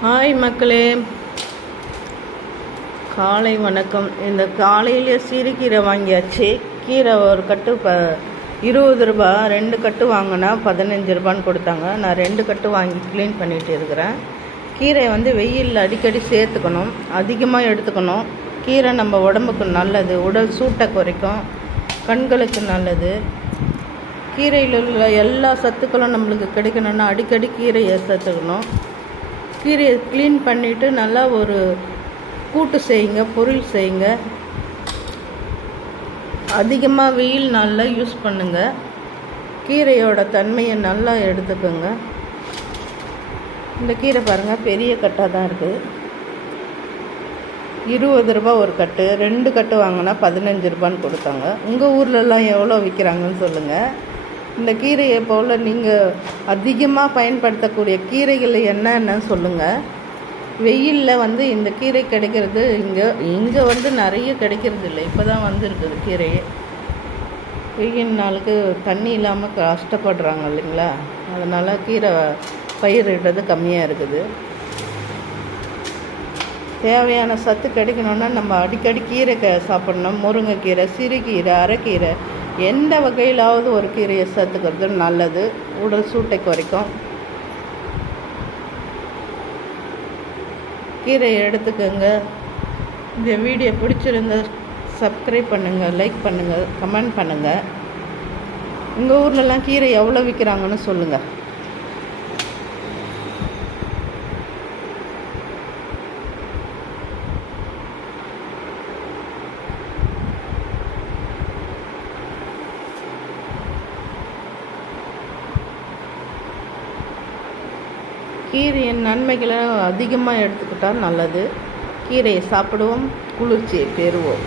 Hi மக்களே, காலை வணக்கம். இந்த காலையிலே சிறுகீரை வாங்கியாச்சு. கீரை ஒரு கட்டு 20 ரூபா, 2 கட்டு வாங்கினா 15 ரூபான்னு கொடுத்தாங்க. நான் 2 கட்டு வாங்கி க்ளீன் பண்ணிகிட்டு இருக்கிறேன். கீரை வெயிலில் அடிக்கடி சேர்த்துக்கணும், அதிகமாக எடுத்துக்கணும். கீரை நம்ம உடம்புக்கு நல்லது, உடல் சூட்டை குறைக்கும், கண்களுக்கு நல்லது. கீரையில் உள்ள எல்லா சத்துக்களும் நம்மளுக்கு கிடைக்கணும்னா அடிக்கடி கீரையை சேர்த்துக்கணும். கீரையை க்ளீன் பண்ணிவிட்டு நல்லா ஒரு கூட்டு செய்யுங்க, பொரியல் செய்யுங்க. அதிகமாக வெயில் நாளில் யூஸ் பண்ணுங்கள். கீரையோட தன்மையை நல்லா எடுத்துக்கோங்க. இந்த கீரை பாருங்கள், பெரிய கட்டாக தான் இருக்குது. 20 ரூபா ஒரு கட்டு, 2 கட்டு வாங்கினா 15 ரூபான்னு கொடுத்தாங்க. உங்கள் ஊர்லெலாம் எவ்வளோ விற்கிறாங்கன்னு சொல்லுங்கள். இந்த கீரையை போல் நீங்கள் அதிகமாக பயன்படுத்தக்கூடிய கீரைகள் என்னென்னு சொல்லுங்கள். வெயிலில் இந்த கீரை கிடைக்கிறது இங்கே நிறைய கிடைக்கிறது இல்லை. இப்போ தான் வந்துருக்குது கீரையே. வெயில் நாளுக்கு தண்ணி இல்லாமல் கஷ்டப்படுறாங்க இல்லைங்களா, அதனால் கீரை பயிரிடுறது கம்மியாக இருக்குது. தேவையான சத்து கிடைக்கணுன்னா நம்ம அடிக்கடி கீரை சாப்பிட்ணும். முருங்கைக்கீரை, சிறுகீரை, அரைக்கீரை, எந்த வகையிலாவது ஒரு கீரையை சேர்த்துக்கிறது நல்லது, உடல் சூட்டை குறைக்கும். கீரையை எடுத்துக்கோங்க. இந்த வீடியோ பிடிச்சிருந்த சப்ஸ்கிரைப் பண்ணுங்கள், லைக் பண்ணுங்கள், கமெண்ட் பண்ணுங்கள். உங்கள் ஊர்லலாம் கீரை எவ்வளோ விற்கிறாங்கன்னு சொல்லுங்கள். கீரையின் நன்மைகளை அதிகமாக எடுத்துக்கிட்டால் நல்லது. கீரையை சாப்பிடுவோம், குளிர்ச்சியை பெறுவோம்.